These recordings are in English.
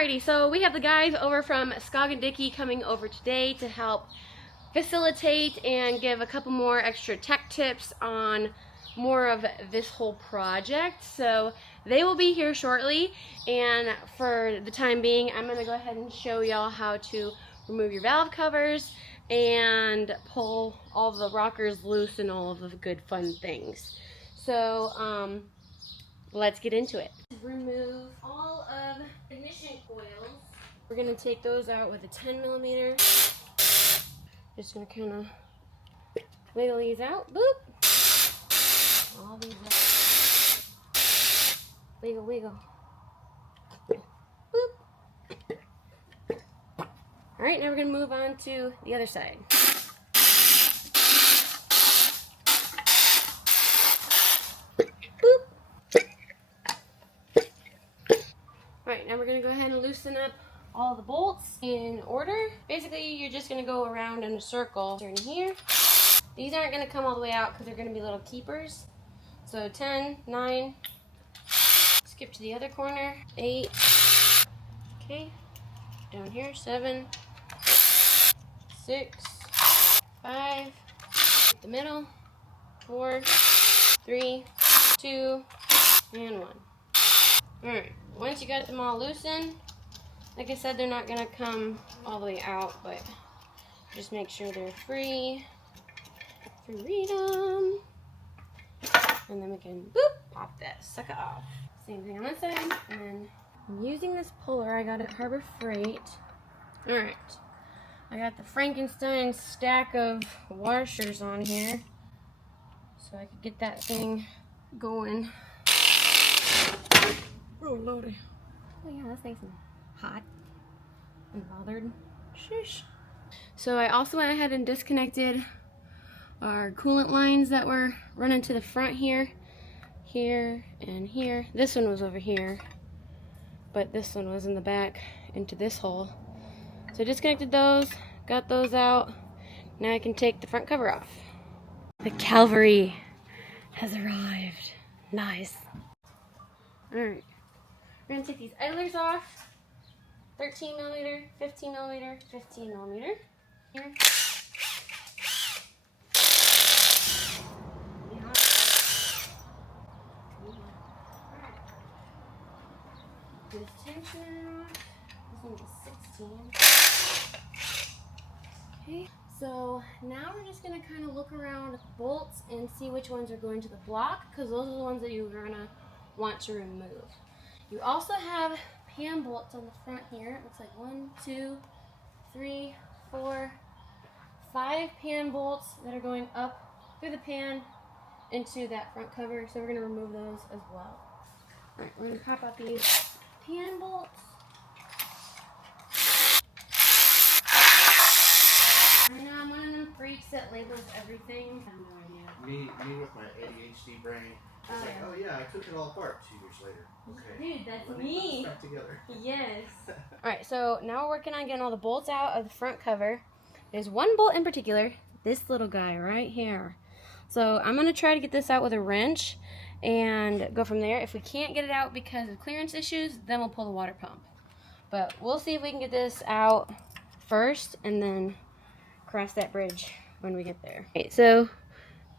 Alrighty, so we have the guys over from Skog and Dickey coming over today to help facilitate and give a couple more extra tech tips on more of this whole project. So they will be here shortly, and for the time being I'm going to go ahead and show y'all how to remove your valve covers and pull all the rockers loose and all of the good fun things. So let's get into it. Remove all of ignition coils. We're going to take those out with a 10mm. Just going to kind of wiggle these out. Boop. All these out. Wiggle, wiggle. Boop. Alright, now we're going to move on to the other side. Boop. Alright, now we're going to go ahead and loosen up all the bolts in order. Basically, you're just going to go around in a circle. Turn here. These aren't going to come all the way out because they're going to be little keepers. So 10, 9, skip to the other corner, 8, okay, down here, 7, 6, 5, the middle, 4, 3, 2, and 1. Alright, once you got them all loosened, like I said, they're not going to come all the way out, but just make sure they're free. Freedom. And then we can, boop, pop that sucker off. Same thing on this side. And then I'm using this puller I got at Harbor Freight. Alright. I got the Frankenstein stack of washers on here, so I could get that thing going. Oh, lordy. Oh yeah, that's nice and hot and bothered. Shush. So I also went ahead and disconnected our coolant lines that were running to the front here, here, and here. This one was over here, but this one was in the back into this hole. So I disconnected those, got those out. Now I can take the front cover off. The cavalry has arrived. Nice. Alright, we're going to take these idlers off. 13mm, 15mm, 15mm. Here. This tensioner off. This one is 16. Okay, so now we're just going to kind of look around at the bolts and see which ones are going to the block, because those are the ones that you're going to want to remove. You also have pan bolts on the front here. It looks like 1, 2, 3, 4, 5 pan bolts that are going up through the pan into that front cover, so we're going to remove those as well. Alright, we're going to pop out these pan bolts. I know I'm one of them freaks that labels everything. I have no idea. Me with my ADHD brain. It's like, oh yeah, I took it all apart 2 years later. Okay. Dude, that's Let me. Put this back together. Yes. Alright, so now we're working on getting all the bolts out of the front cover. There's one bolt in particular, this little guy right here. So I'm going to try to get this out with a wrench and go from there. If we can't get it out because of clearance issues, then we'll pull the water pump. But we'll see if we can get this out first and then cross that bridge when we get there. Okay, so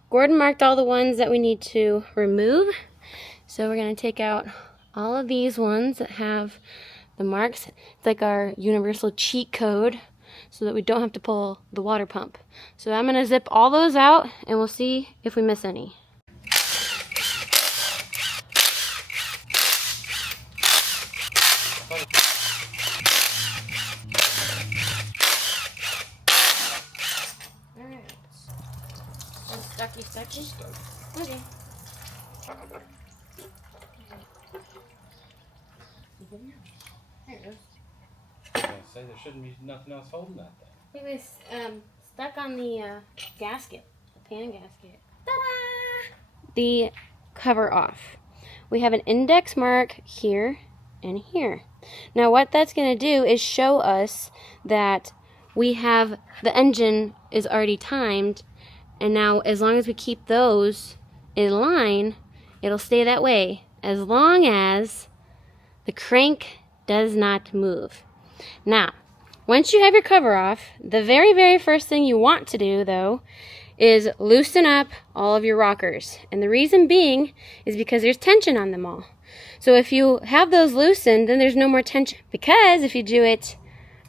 Gordon marked all the ones that we need to remove. So we're going to take out all of these ones that have the marks. It's like our universal cheat code so that we don't have to pull the water pump. So I'm going to zip all those out and we'll see if we miss any. Alright. Stucky. Okay. There it goes. I say there shouldn't be nothing else holding that thing. It was stuck on the gasket, the pan gasket. Ta-da! The cover off. We have an index mark here and here. Now what that's going to do is show us that we have the engine is already timed, and now as long as we keep those in line, it'll stay that way as long as the crank does not move. Now, once you have your cover off, the very first thing you want to do, though, is loosen up all of your rockers. And the reason being is because there's tension on them all. So if you have those loosened, then there's no more tension. Because if you do it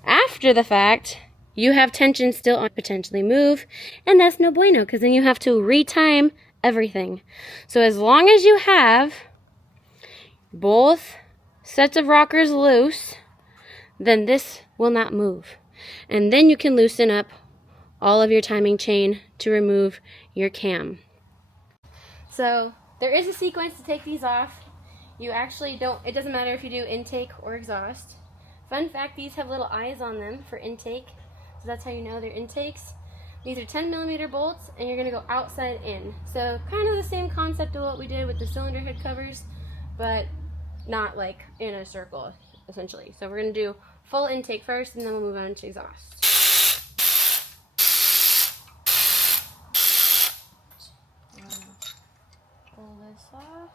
after the fact, you have tension still on, potentially move, and that's no bueno, because then you have to retime everything. So as long as you have both sets of rockers loose, then this will not move. And then you can loosen up all of your timing chain to remove your cam. So there is a sequence to take these off. You actually don't, it doesn't matter if you do intake or exhaust. Fun fact, these have little eyes on them for intake, so that's how you know they're intakes. These are 10mm bolts, and you're going to go outside in. So kind of the same concept of what we did with the cylinder head covers, but not like in a circle, essentially. So we're going to do full intake first, and then we'll move on to exhaust. Pull this off.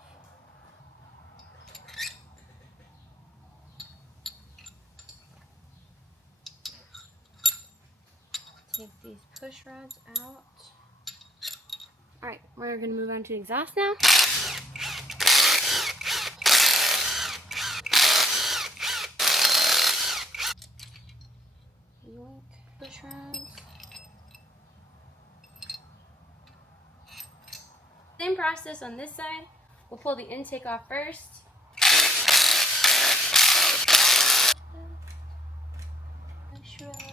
Take these push rods out. Alright, we're going to move on to exhaust now. Yoink, push rods. Same process on this side. We'll pull the intake off first. Push rod.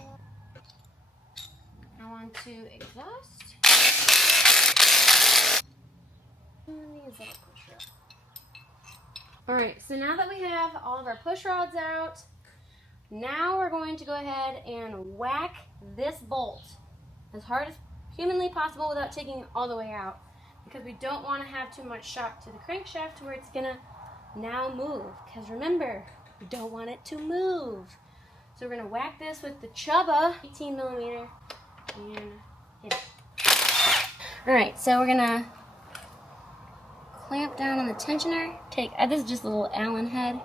Now on to exhaust. Alright, so now that we have all of our push rods out, now we're going to go ahead and whack this bolt as hard as humanly possible without taking it all the way out, because we don't want to have too much shock to the crankshaft where it's going to now move. Because remember, we don't want it to move. So we're going to whack this with the Chubba 18mm and hit it. Alright, so we're going to clamp down on the tensioner. This is just a little Allen head.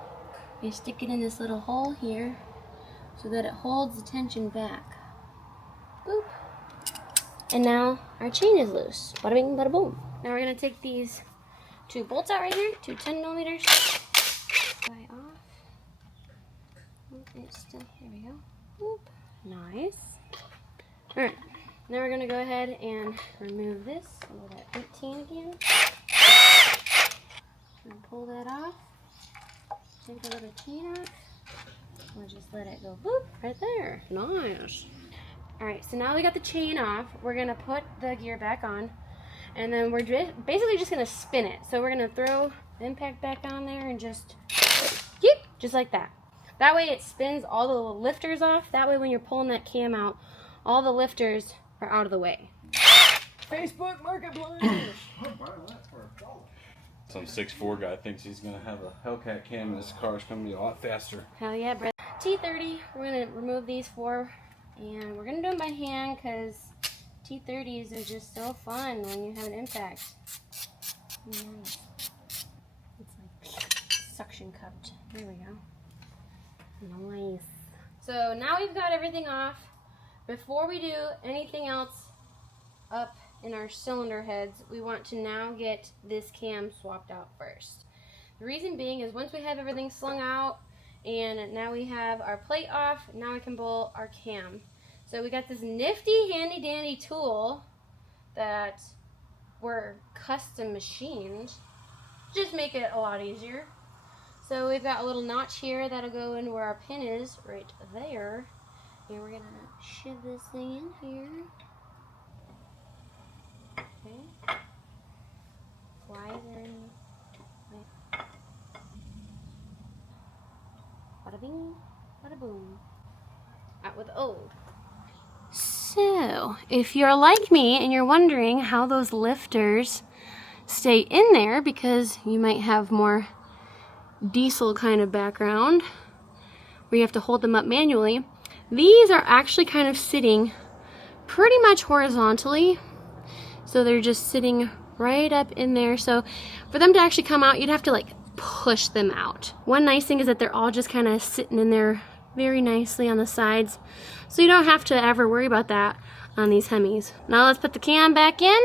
You stick it in this little hole here so that it holds the tension back. Boop. And now our chain is loose. Bada bing, bada boom. Now we're going to take these two bolts out right here, two 10mm. Fly off. It's still, here we go. Boop. Nice. Alright, now we're going to go ahead and remove this. We'll go to 18 again. And pull that off. Take the little chain off. We'll just let it go boop right there. Nice. Alright, so now we got the chain off. We're going to put the gear back on. And then we're basically just going to spin it. So we're going to throw the impact back on there and just like that. That way it spins all the lifters off. That way when you're pulling that cam out, all the lifters are out of the way. Facebook Marketplace! Some 6'4" guy thinks he's going to have a Hellcat cam and his car's going to be a lot faster. Hell yeah, bro. T30, we're going to remove these four, and we're going to do them by hand because T30s are just so fun when you have an impact. Nice. It's like suction cupped. There we go. Nice. So now we've got everything off. Before we do anything else up in our cylinder heads, we want to now get this cam swapped out first. The reason being is once we have everything slung out and now we have our plate off, now we can bolt our cam. So we got this nifty handy dandy tool that were custom machined. Just make it a lot easier. So we've got a little notch here that'll go in where our pin is, right there. And we're gonna shove this thing in here. Okay. Slide in. Bada bing, bada boom. Out with old. So, if you're like me and you're wondering how those lifters stay in there because you might have more diesel kind of background where you have to hold them up manually, these are actually kind of sitting pretty much horizontally. So they're just sitting right up in there. So for them to actually come out, you'd have to like push them out. One nice thing is that they're all just kind of sitting in there very nicely on the sides, so you don't have to ever worry about that on these Hemis. Now let's put the cam back in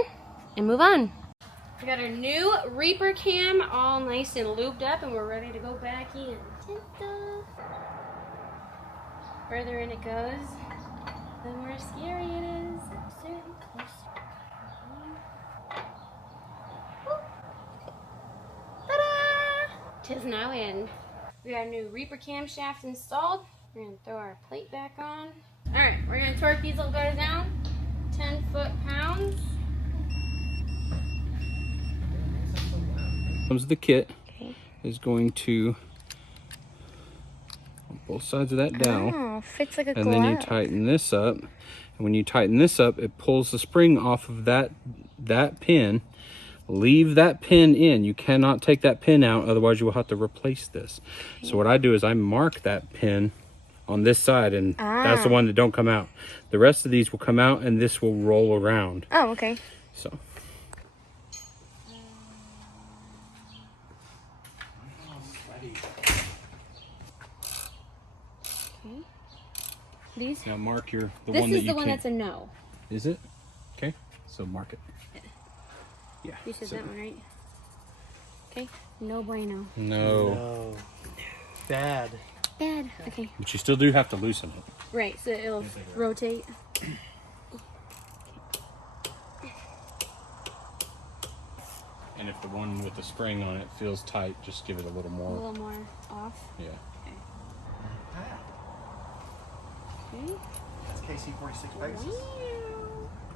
and move on. We got our new Reaper cam all nice and lubed up, and we're ready to go back in. Further in it goes, the more scary it is. Closer and closer. Ta-da! 'Tis now in. We got a new Reaper camshaft installed. We're gonna throw our plate back on. Alright, we're gonna torque these little guys down. 10 foot-pounds. Comes with the kit. Okay. Is going to on both sides of that dowel. Oh, fits like a and glove. then you tighten this up. And when you tighten this up, it pulls the spring off of that pin. Leave that pin in. You cannot take that pin out, otherwise you will have to replace this. So what I do is I mark that pin on this side, and that's the one that don't come out. The rest of these will come out, and this will roll around. Oh, okay. So. Okay. These. Now mark the this one that is you the one can't. that's a no. Is it? Okay. So mark it. Yeah. You said so. that one, right? Okay. No bueno. No. No. Bad. Bad. Okay. But you still do have to loosen it. Right, so it'll rotate. And if the one with the spring on it feels tight, just give it a little A more. little more off. Yeah. Okay. That's KC46 Pegasus.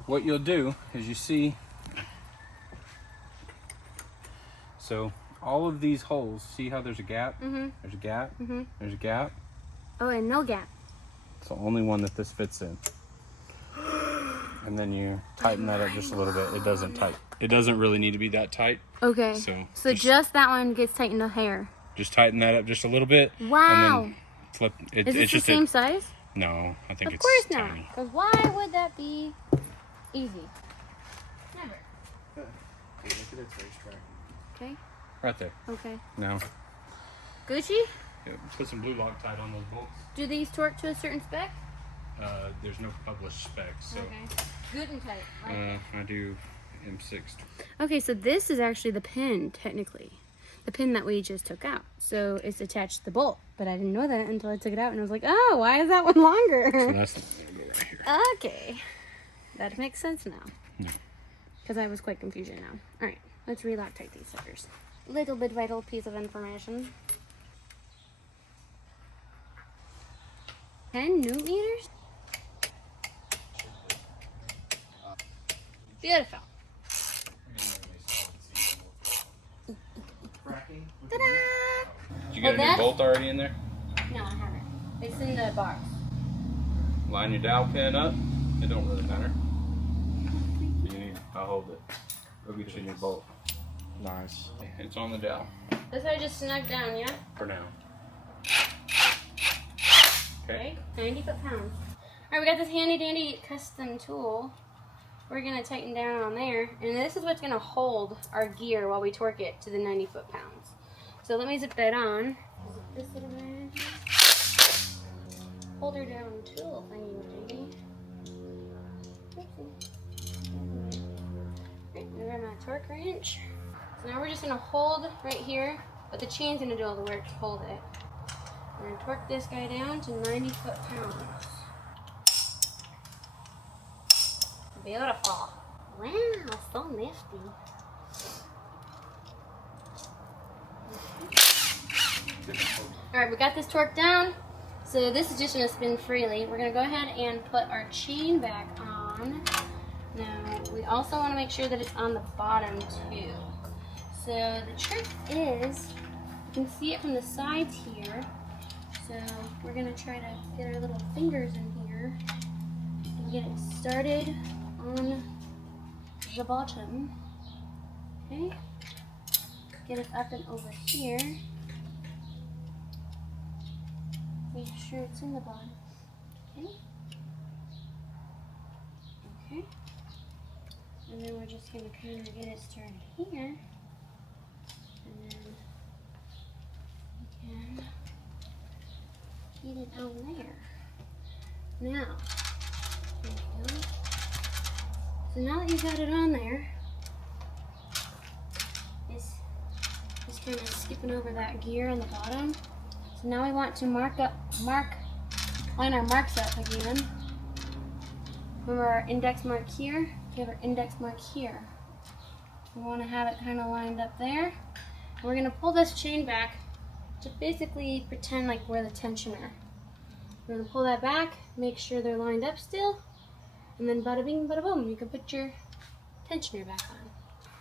What you'll do is you see, so all of these holes, see how there's a gap? Mm-hmm. There's a gap, Mm-hmm. there's a gap. Oh, and no gap. It's the only one that this fits in. And then you tighten that up just a little bit. It doesn't tight. It doesn't really need to be that tight. Okay. So just that one gets tightened to hair. Just tighten that up just a little bit. Wow. And then flip. Is It's this just the same size? No, I think Of it's course not. tiny. Because why would that be easy? Never. Hey, look at its racetrack. Okay. Right there. Okay. No. Gucci? Yeah, put some blue Loctite on those bolts. Do these torque to a certain spec? There's no published specs, so Okay. Good and tight. Right? I do M6. Okay, so this is actually the pin, technically. The pin that we just took out. So it's attached to the bolt. But I didn't know that until I took it out and I was like, oh, why is that one So longer? that's the one go right here. Okay. That makes sense now. Yeah. Because I was quite confused now. Alright, let's re-loctite these suckers. Little bit vital piece of information. 10 newton meters? Beautiful. Ta-da! Did you get a new bolt already in there? No, I haven't. It's in the box. Line your dowel pin up. It don't really matter. I'll hold it. Go get you a new bolt. Nice. It's on the dowel. This I just snugged down, yeah? For now. Okay. 90 foot-pounds. Alright, we got this handy dandy custom tool. We're going to tighten down on there. And this is what's going to hold our gear while we torque it to the 90 foot-pounds. So let me zip that on. Zip this little man. Holder down tool thingy. Alright, we got my torque wrench. So now we're just going to hold right here, but the chain's going to do all the work to hold it. We're going to torque this guy down to 90 foot-pounds. Beautiful. Wow, so nifty. Alright, we got this torqued down. So this is just going to spin freely. We're going to go ahead and put our chain back on. Now, we also want to make sure that it's on the bottom too. So the trick is, you can see it from the sides here. So we're going to try to get our little fingers in here and get it started on the bottom. Okay. Get it up and over here. Make sure it's in the bottom. Okay. Okay. And then we're just going to kind of get it started here. And then get it on there. Now, there you go. So now that you've got it on there, it's just kind of skipping over that gear on the bottom. So now we want to line our marks up again. Remember our index mark here? We have our index mark here. We want to have it kind of lined up there. And we're going to pull this chain back to basically pretend like we're the tensioner. We're going to pull that back, make sure they're lined up still, and then bada bing, bada boom, you can put your tensioner back on.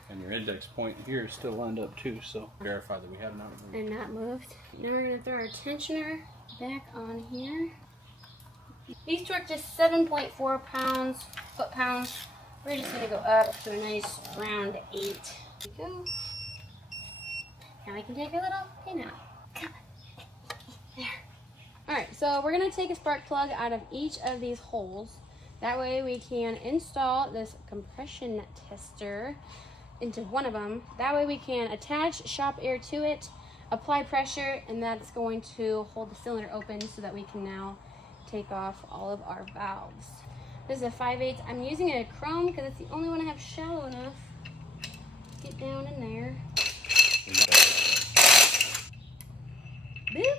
And your index point here is still lined up too, so verify that we have not moved. And not moved. Now we're going to throw our tensioner back on here. These torque just 7.4 pounds, foot-pounds. We're just going to go up to a nice round 8. There we go. Now we can take our little pin out. There. Alright, so we're going to take a spark plug out of each of these holes. That way we can install this compression tester into one of them. That way we can attach shop air to it, apply pressure, and that's going to hold the cylinder open so that we can now take off all of our valves. This is a 5/8. I'm using a chrome because it's the only one I have shallow enough to get down in there. Boop.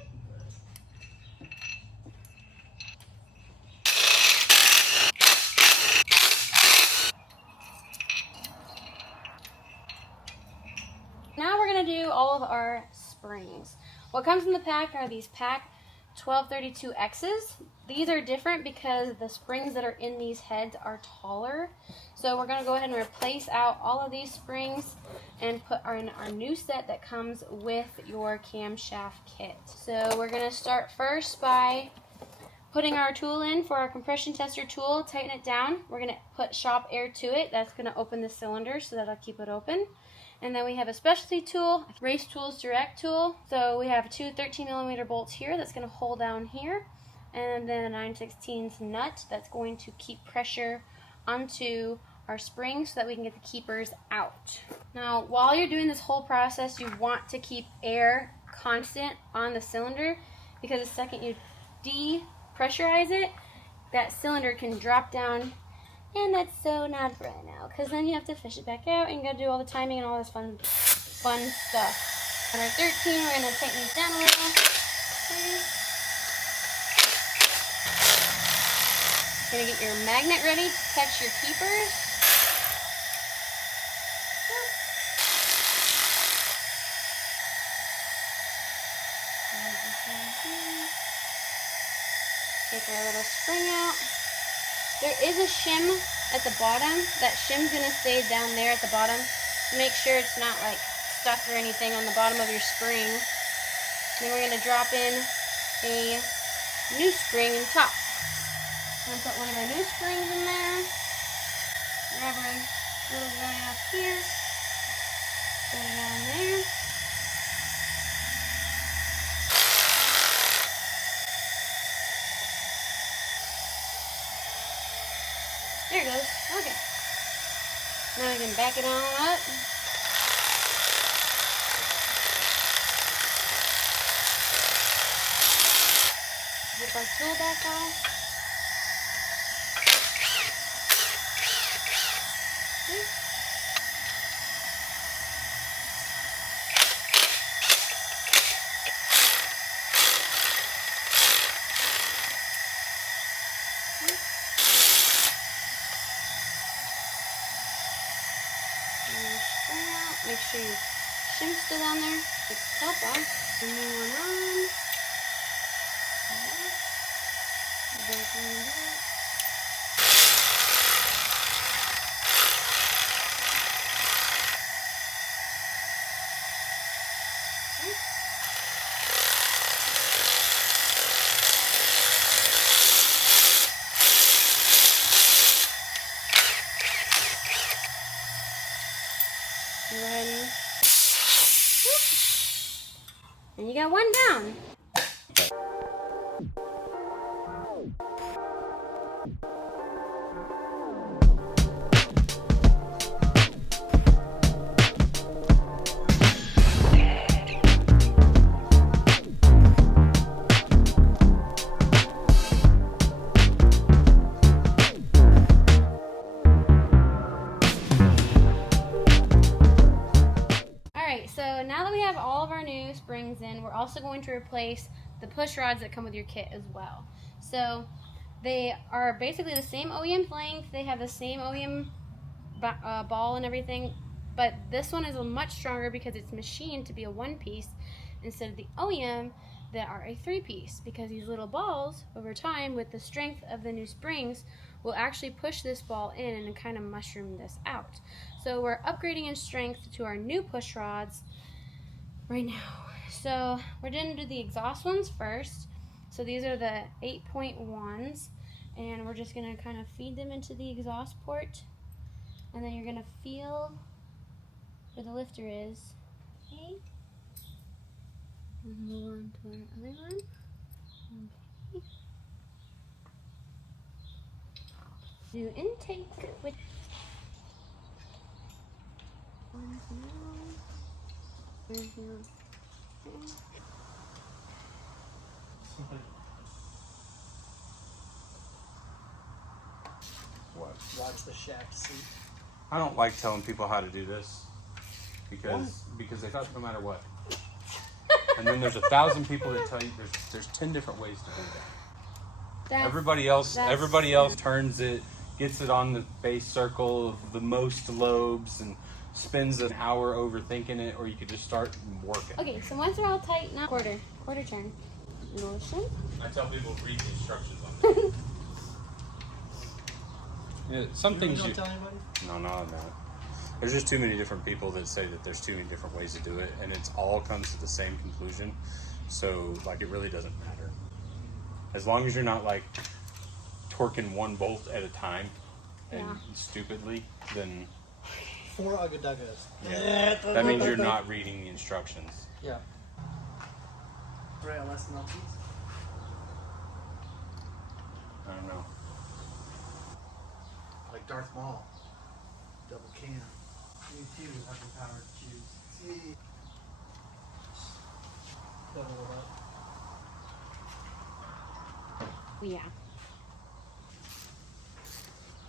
Now we're going to do all of our springs. What comes in the pack are these pack 1232X's. These are different because the springs that are in these heads are taller. So we're going to go ahead and replace out all of these springs and put in our new set that comes with your camshaft kit. So we're going to start first by putting our tool in for our compression tester tool, tighten it down. We're going to put shop air to it. That's going to open the cylinder, so that'll keep it open. And then we have a specialty tool, Race Tools Direct tool. So we have two 13mm bolts here that's going to hold down here. And then a 9/16 nut that's going to keep pressure onto our springs so that we can get the keepers out. Now, while you're doing this whole process, you want to keep air constant on the cylinder, because the second you depressurize it, that cylinder can drop down. And that's so not right now, because then you have to fish it back out and you got to do all the timing and all this fun stuff. On our 13, we're going to tighten these down a little. Okay. Going to get your magnet ready to catch your keepers. Take our little spring out. There is a shim at the bottom. That shim's going to stay down there at the bottom. Make sure it's not like stuck or anything on the bottom of your spring. Then we're going to drop in a new spring on top. I'm going to put one of our new springs in there. Grab our little guy off here. Put it on there. There it goes. Okay. Now we can back it on up. Get our tool back off. Okay. Make sure your shim's still on there. Get the top off. And then one on. Back on that. Okay. Go ahead and whoop. And you got one down. springs in. We're also going to replace the push rods that come with your kit as well. So they are basically the same OEM length. They have the same OEM ball and everything, but this one is much stronger because it's machined to be a one-piece instead of the OEM that are a three-piece, because these little balls over time with the strength of the new springs will actually push this ball in and kind of mushroom this out. So we're upgrading in strength to our new push rods right now. So we're going to do the exhaust ones first. So these are the 8.1s, and we're just going to kind of feed them into the exhaust port, and then you're going to feel where the lifter is. Okay. And move on to our other one. Okay. Do intake with What? Watch the shaft seat. I don't like telling people how to do this because they thought no matter what. And then there's 1,000 people that tell you there's 10 different ways to do that. Everybody else turns it, gets it on the base circle of the most lobes and spends an hour overthinking it, or you could just start working. Okay, so once they're all tight, now quarter turn. Motion. I tell people read the instructions on it. Yeah, some things Don't tell anybody? No. There's just too many different people that say that there's too many different ways to do it, and it's all comes to the same conclusion. So, like, it really doesn't matter. As long as you're not, like, torquing one bolt at a time and stupidly, then... 4 ugga-duggas. Yeah, that means you're not reading the instructions. Yeah. Right, less than LPs? I don't know. Like Darth Maul. Double can. You too have the power to choose. Double it up. Yeah.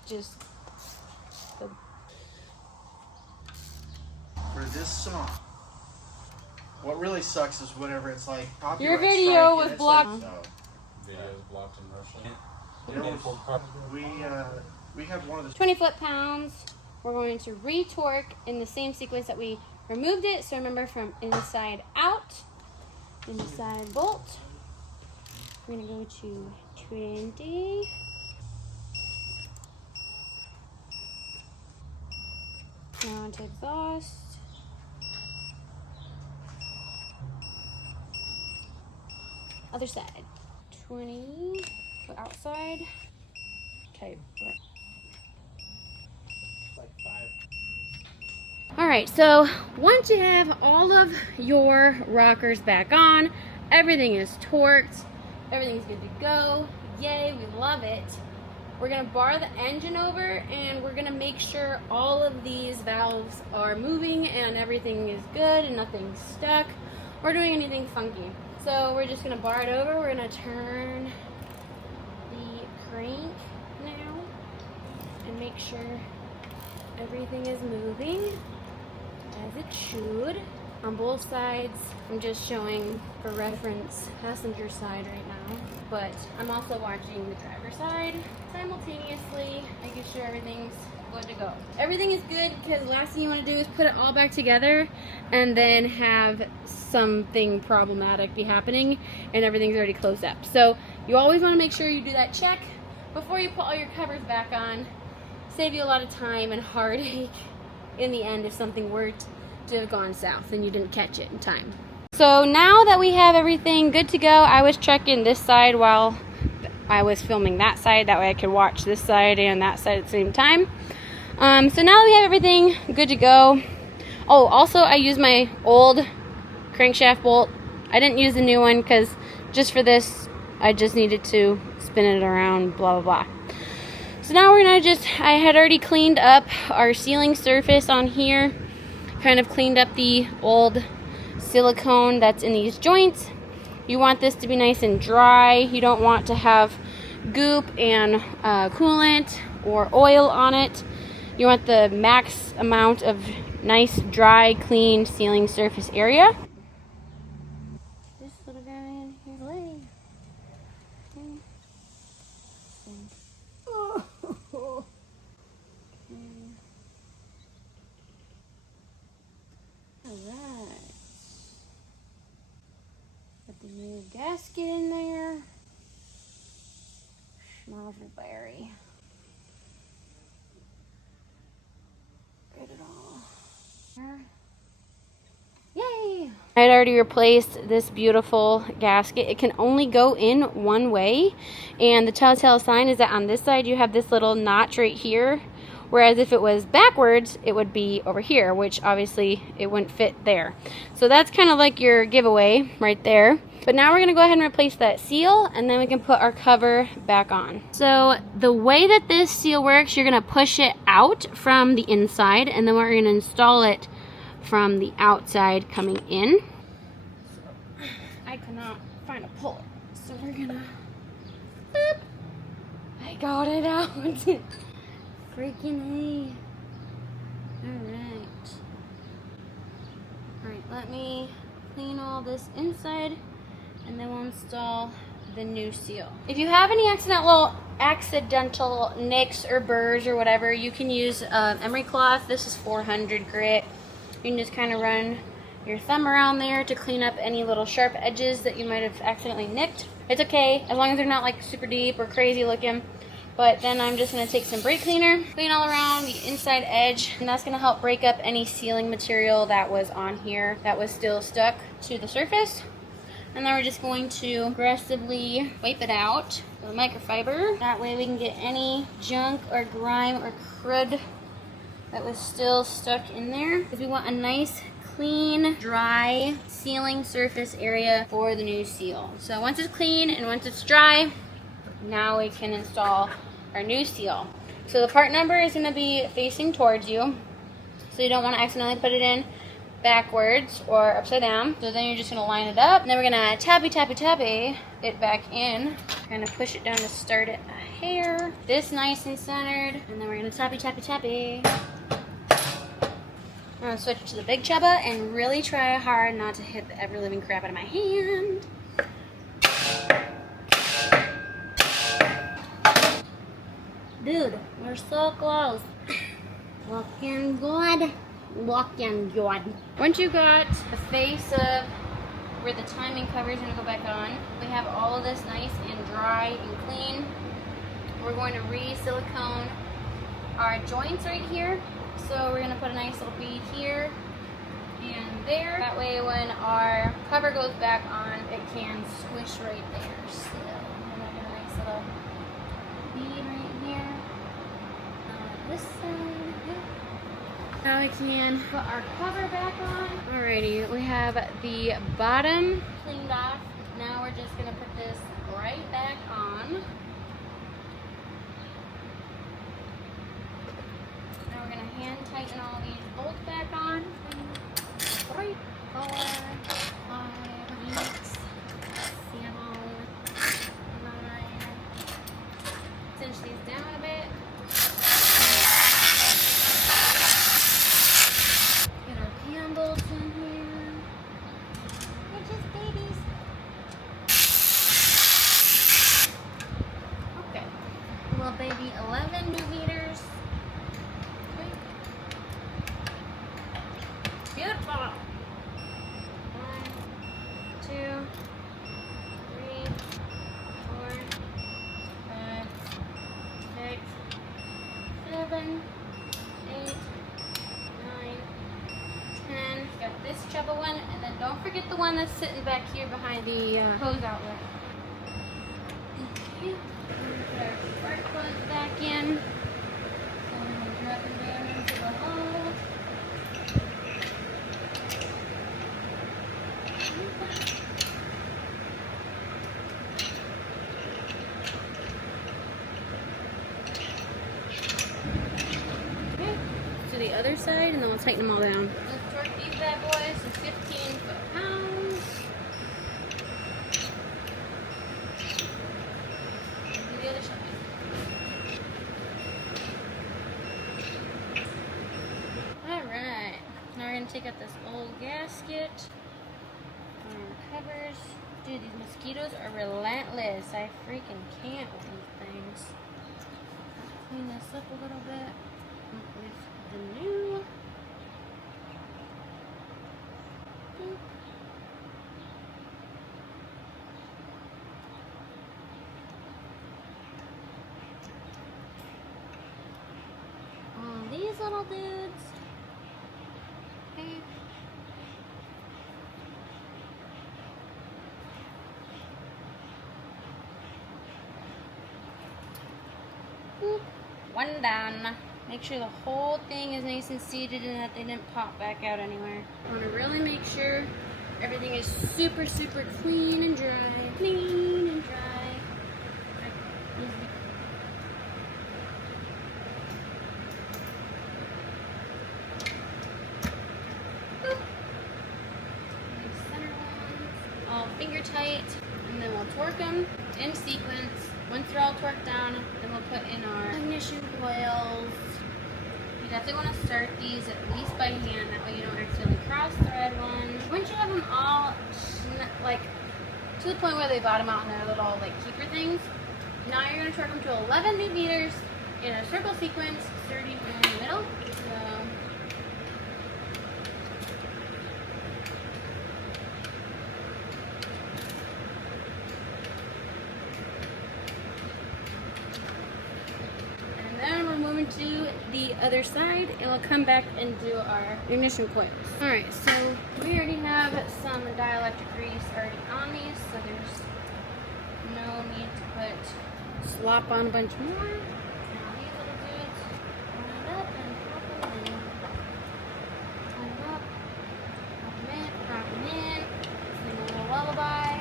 Just the For this song, what really sucks is whenever it's like copyright your video strike was and it's blocked. Like, Videos blocked in Russia. we have one of the 20 foot-pounds. We're going to re-torque in the same sequence that we removed it. So remember, from inside out, inside bolt. We're going to go to 20. Now onto exhaust. Other side. 20. Go outside. Okay. Like 5. Alright, so once you have all of your rockers back on, everything is torqued, everything's good to go, yay, we love it. We're going to bar the engine over, and we're going to make sure all of these valves are moving and everything is good and nothing's stuck or doing anything funky. So we're just going to bar it over. We're going to turn the crank now and make sure everything is moving as it should on both sides. I'm just showing for reference passenger side right now, but I'm also watching the driver's side simultaneously, making sure everything's good to go. Everything is good, because the last thing you want to do is put it all back together and then have something problematic be happening and everything's already closed up. So you always want to make sure you do that check before you put all your covers back on. Save you a lot of time and heartache in the end if something were to have gone south and you didn't catch it in time. So now that we have everything good to go, I was checking this side while I was filming that side. That way I could watch this side and that side at the same time. So now that we have everything good to go. Oh, also I used my old crankshaft bolt. I didn't use the new one because just for this I just needed to spin it around, blah blah blah. So now we're gonna I had already cleaned up our sealing surface on here, kind of cleaned up the old silicone that's in these joints. You want this to be nice and dry. You don't want to have goop and coolant or oil on it. You want the max amount of nice, dry, clean sealing surface area. glary. Get it all. Yay! I had already replaced this beautiful gasket. It can only go in one way, and the telltale sign is that on this side you have this little notch right here, whereas if it was backwards it would be over here, which obviously it wouldn't fit there. So that's kind of like your giveaway right there. But now we're going to go ahead and replace that seal, and then we can put our cover back on. So the way that this seal works, you're going to push it out from the inside, and then we're going to install it from the outside coming in. So I could not find a puller, so we're gonna boop. I got it out. Freaking A. Alright, let me clean all this inside, and then we'll install the new seal. If you have any accidental nicks or burrs or whatever, you can use emery cloth. This is 400 grit. You can just kind of run your thumb around there to clean up any little sharp edges that you might have accidentally nicked. It's okay, as long as they're not like super deep or crazy looking. But then I'm just going to take some brake cleaner, clean all around the inside edge, and that's going to help break up any sealing material that was on here that was still stuck to the surface. And then we're just going to aggressively wipe it out with microfiber. That way we can get any junk or grime or crud that was still stuck in there, because we want a nice clean dry sealing surface area for the new seal. So once it's clean and once it's dry, now we can install our new seal. So the part number is going to be facing towards you, so you don't want to accidentally put it in backwards or upside down. So then you're just going to line it up, and then we're going to tappy it back in, kind of push it down to start it a hair, this nice and centered, and then we're going to tappy. I'm going to switch to the big chubba and really try hard not to hit the ever-living crap out of my hand. Dude, we're so close. Looking good. Once you got the face of where the timing cover is going to go back on, we have all of this nice and dry and clean. We're going to re-silicone our joints right here. So we're going to put a nice little bead here and there. That way when our cover goes back on, it can squish right there. So I'm going to get a nice little bead right here on this side. Now we can put our cover back on. Alrighty, we have the bottom cleaned off. Now we're just going to put this right back on. Hand tighten all these bolts back on. 3, 4, 5, 6, 7, 9. Cinch these down a bit. Get our pan bolts in here. They're just babies. Okay. Little baby 11 millimeters. Beautiful. 1, 2, 3, 4, 5, 6, 7, 8, 9, 10. Got this chubba one, and then don't forget the one that's sitting back here behind the hose outlet. Okay. Put our spark plugs back in. So we're going to drop them down into the hole. The other side, and then we'll tighten them all down. Let's torque these bad boys to 15 foot-pounds. Do the other side. Alright, now we're going to take out this old gasket. Covers. Dude, these mosquitoes are relentless. I freaking can't with these things. Clean this up a little bit with the new. small dudes. Okay. Boop. One down. Make sure the whole thing is nice and seated and that they didn't pop back out anywhere. I want to really make sure everything is super, super clean and dry. Clean and dry. Boop. Center ones, all finger tight, and then we'll torque them in sequence. Once they're all torqued down, then we'll put in our ignition coils. You definitely want to start these at least by hand, that way you don't accidentally cross thread one. Once you have them all like to the point where they bottom out in their little like keeper things, now you're going to torque them to 11 Newton meters in a circle sequence, starting in the middle. So to the other side, and we'll come back and do our ignition coils. Alright, so we already have some dielectric grease already on these, so there's no need to put slop on a bunch more. Now these little dudes, line up and pop them in. Line them up, pop them in, sing a little lullaby,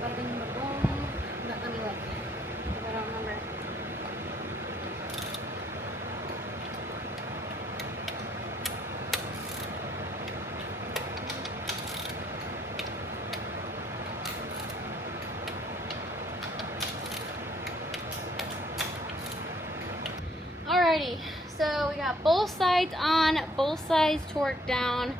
bada bing bada boom. Let me look, because I don't remember. Alrighty, so we got both sides on, both sides torqued down.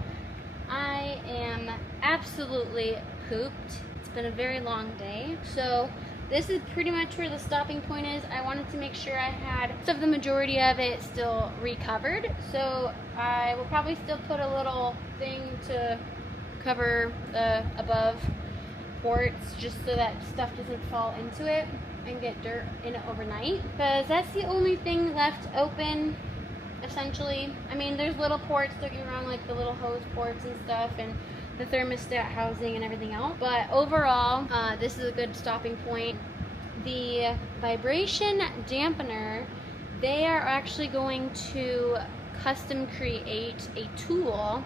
I am absolutely pooped. It's been a very long day. So this is pretty much where the stopping point is. I wanted to make sure I had the majority of it still recovered. So I will probably still put a little thing to cover the above ports just so that stuff doesn't fall into it and get dirt in it overnight, because that's the only thing left open essentially. I mean, there's little ports, don't get me wrong, like the little hose ports and stuff, and the thermostat housing and everything else, but overall this is a good stopping point. The vibration dampener, they are actually going to custom create a tool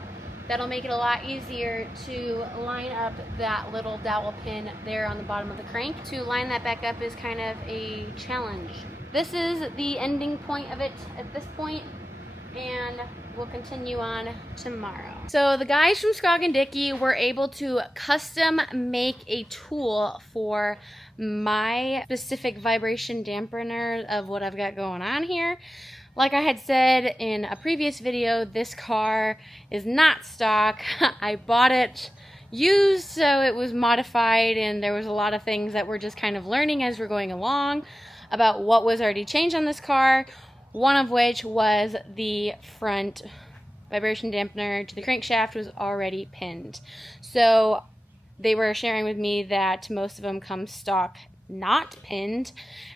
that'll make it a lot easier to line up that little dowel pin there on the bottom of the crank. To line that back up is kind of a challenge. This is the ending point of it at this point, and we'll continue on tomorrow. So the guys from Skog & Dickey were able to custom make a tool for my specific vibration dampener of what I've got going on here. Like I had said in a previous video, this car is not stock. I bought it used, so it was modified, and there was a lot of things that we're just kind of learning as we're going along about what was already changed on this car, one of which was the front vibration dampener to the crankshaft was already pinned. So they were sharing with me that most of them come stock not pinned,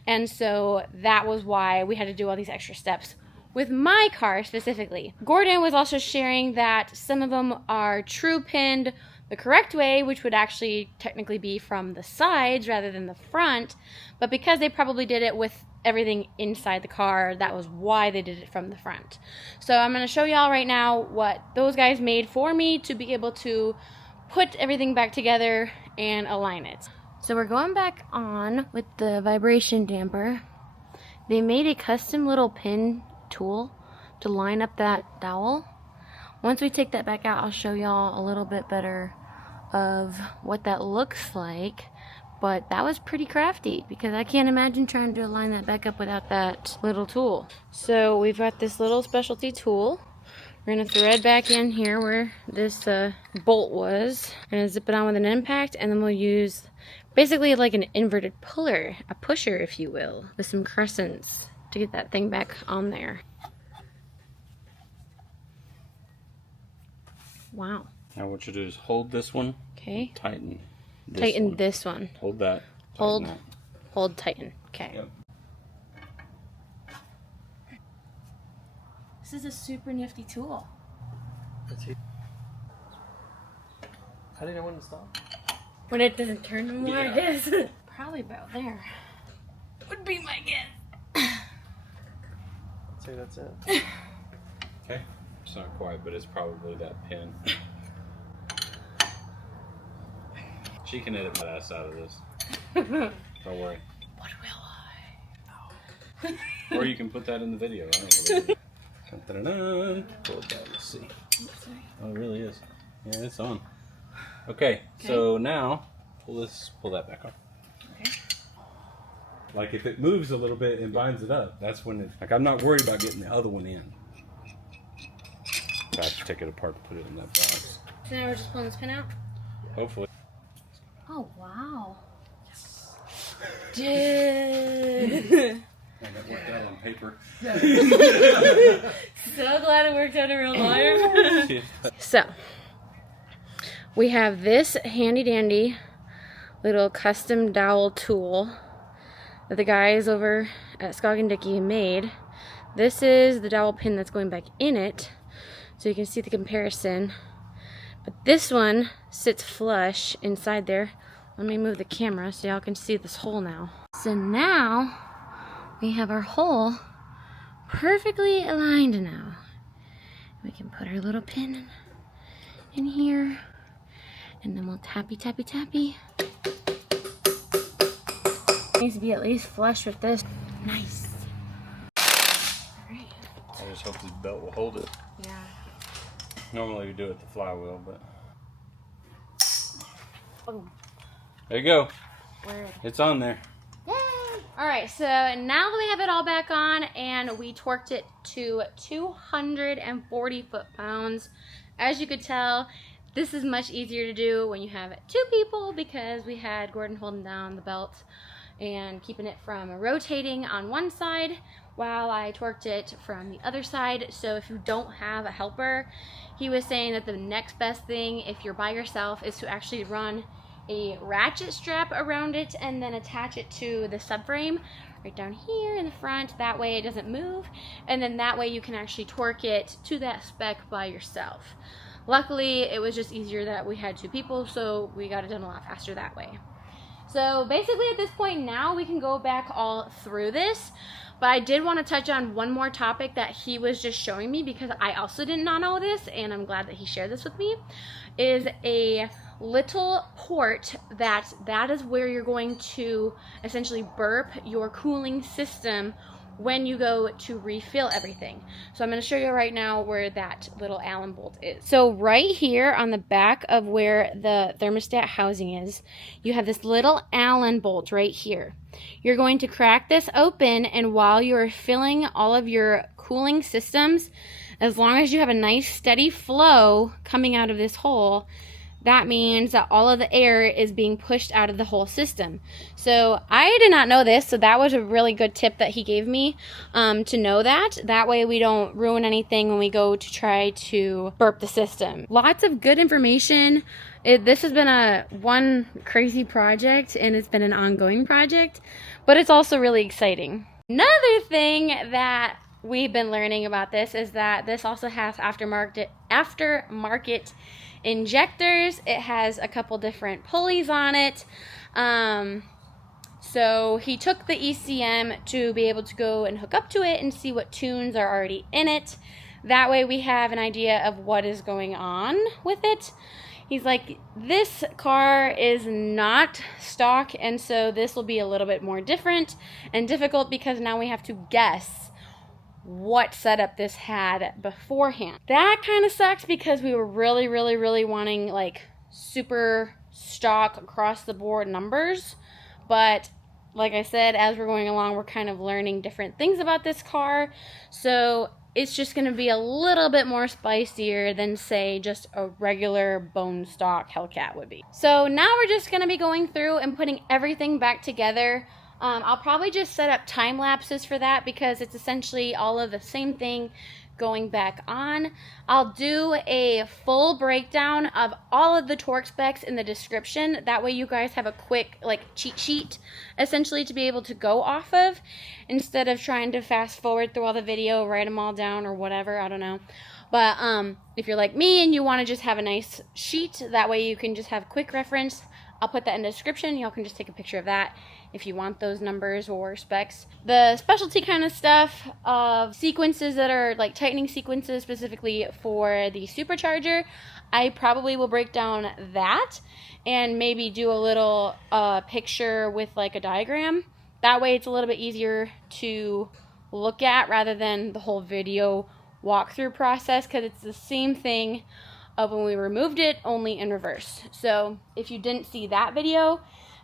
and so that was why we had to do all these extra steps with my car specifically. Gordon was also sharing that some of them are true pinned the correct way, which would actually technically be from the sides rather than the front, but because they probably did it with everything inside the car, that was why they did it from the front. So I'm going to show y'all right now what those guys made for me to be able to put everything back together and align it. So we're going back on with the vibration damper. They made a custom little pin tool to line up that dowel. Once we take that back out, I'll show y'all a little bit better of what that looks like. But that was pretty crafty, because I can't imagine trying to line that back up without that little tool. So we've got this little specialty tool. We're going to thread back in here where this bolt was. We're going to zip it on with an impact, and then we'll use basically like an inverted puller, a pusher if you will, with some crescents to get that thing back on there. Wow. Now what you do is hold this one. Okay. Tighten. Tighten this one. Hold that. Hold. Hold. Tighten. Okay. Yep. This is a super nifty tool. How do you know when to stop? When it doesn't turn no more, Yeah. I guess. Probably about there. Would be my guess. I'd say that's it. Okay. It's not quite, but it's probably that pin. She can edit my ass out of this. Don't worry. What will Or you can put that in the video. I don't know. Dun-dun-dun-dun. Pull it down. Let's see. Oh, it really is. Yeah, it's on. Okay, so now pull that back on. Okay. Like if it moves a little bit and binds it up, that's when it. Like I'm not worried about getting the other one in. I have to take it apart to put it in that box. So now we're just pulling this pin out? Hopefully. Oh, wow. Yes. Dude. And that worked out on paper. So glad it worked out in real life. So, we have this handy dandy little custom dowel tool that the guys over at Scog & Dickey made. This is the dowel pin that's going back in it, so you can see the comparison. But this one sits flush inside there. Let me move the camera so y'all can see this hole now. So now we have our hole perfectly aligned now. We can put our little pin in here, and then we'll tappy tappy tappy. Needs to be at least flush with this. Nice. Alright. I just hope this belt will hold it. Yeah. Normally we do it with the flywheel, but Oh. there you go. Word. It's on there. Yay! Alright, so now that we have it all back on and we torqued it to 240 foot-pounds, as you could tell, this is much easier to do when you have two people because we had Gordon holding down the belt and keeping it from rotating on one side while I torqued it from the other side. So if you don't have a helper, he was saying that the next best thing if you're by yourself is to actually run a ratchet strap around it and then attach it to the subframe right down here in the front. That way it doesn't move, and then that way you can actually torque it to that spec by yourself. Luckily it was just easier that we had two people, so we got it done a lot faster that way. So basically at this point now we can go back all through this, but I did want to touch on one more topic that he was just showing me because I also did not know this, and I'm glad that he shared this with me, is a little port that is where you're going to essentially burp your cooling system when you go to refill everything. So I'm going to show you right now where that little Allen bolt is. So right here on the back of where the thermostat housing is, you have this little Allen bolt right here. You're going to crack this open, and while you're filling all of your cooling systems, as long as you have a nice steady flow coming out of this hole, that means that all of the air is being pushed out of the whole system. So I did not know this, so that was a really good tip that he gave me, to know that. That way we don't ruin anything when we go to try to burp the system. Lots of good information. This has been one crazy project, and it's been an ongoing project, but it's also really exciting. Another thing that we've been learning about this is that this also has aftermarket injectors. It has a couple different pulleys on it. So he took the ECM to be able to go and hook up to it and see what tunes are already in it. That way we have an idea of what is going on with it. He's like, this car is not stock, and so this will be a little bit more different and difficult because now we have to guess what setup this had beforehand. That kind of sucks because we were really wanting like super stock across the board numbers, but like I said, as we're going along, we're kind of learning different things about this car, so it's just going to be a little bit more spicier than say just a regular bone stock Hellcat would be. So now we're just going to be going through and putting everything back together. I'll probably just set up time lapses for that because it's essentially all of the same thing going back on. I'll do a full breakdown of all of the torque specs in the description. That way you guys have a quick like cheat sheet essentially to be able to go off of instead of trying to fast forward through all the video, write them all down or whatever, I don't know. But if you're like me and you want to just have a nice sheet, that way you can just have quick reference, I'll put that in the description. Y'all can just take a picture of that if you want those numbers or specs. The specialty kind of stuff of sequences that are like tightening sequences specifically for the supercharger, I probably will break down that and maybe do a little picture with like a diagram. That way it's a little bit easier to look at rather than the whole video walkthrough process, because it's the same thing of when we removed it, only in reverse. So if you didn't see that video,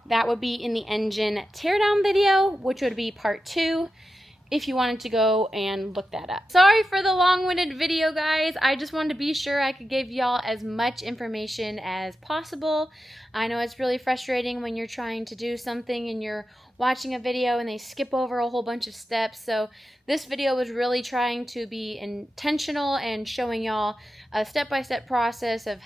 that would be in the engine teardown video, which would be part 2 if you wanted to go and look that up. Sorry for the long-winded video, guys. I just wanted to be sure I could give y'all as much information as possible. I know it's really frustrating when you're trying to do something and you're watching a video and they skip over a whole bunch of steps. So this video was really trying to be intentional and showing y'all a step-by-step process of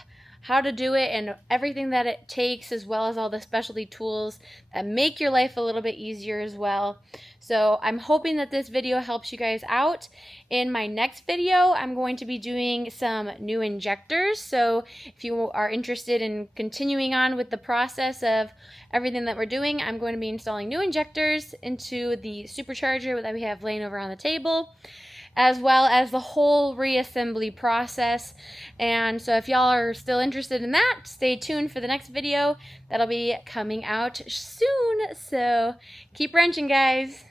how to do it and everything that it takes, as well as all the specialty tools that make your life a little bit easier as well. So I'm hoping that this video helps you guys out. In my next video, I'm going to be doing some new injectors. So if you are interested in continuing on with the process of everything that we're doing, I'm going to be installing new injectors into the supercharger that we have laying over on the table, as well as the whole reassembly process. And so if y'all are still interested in that, stay tuned for the next video. That'll be coming out soon. So keep wrenching, guys.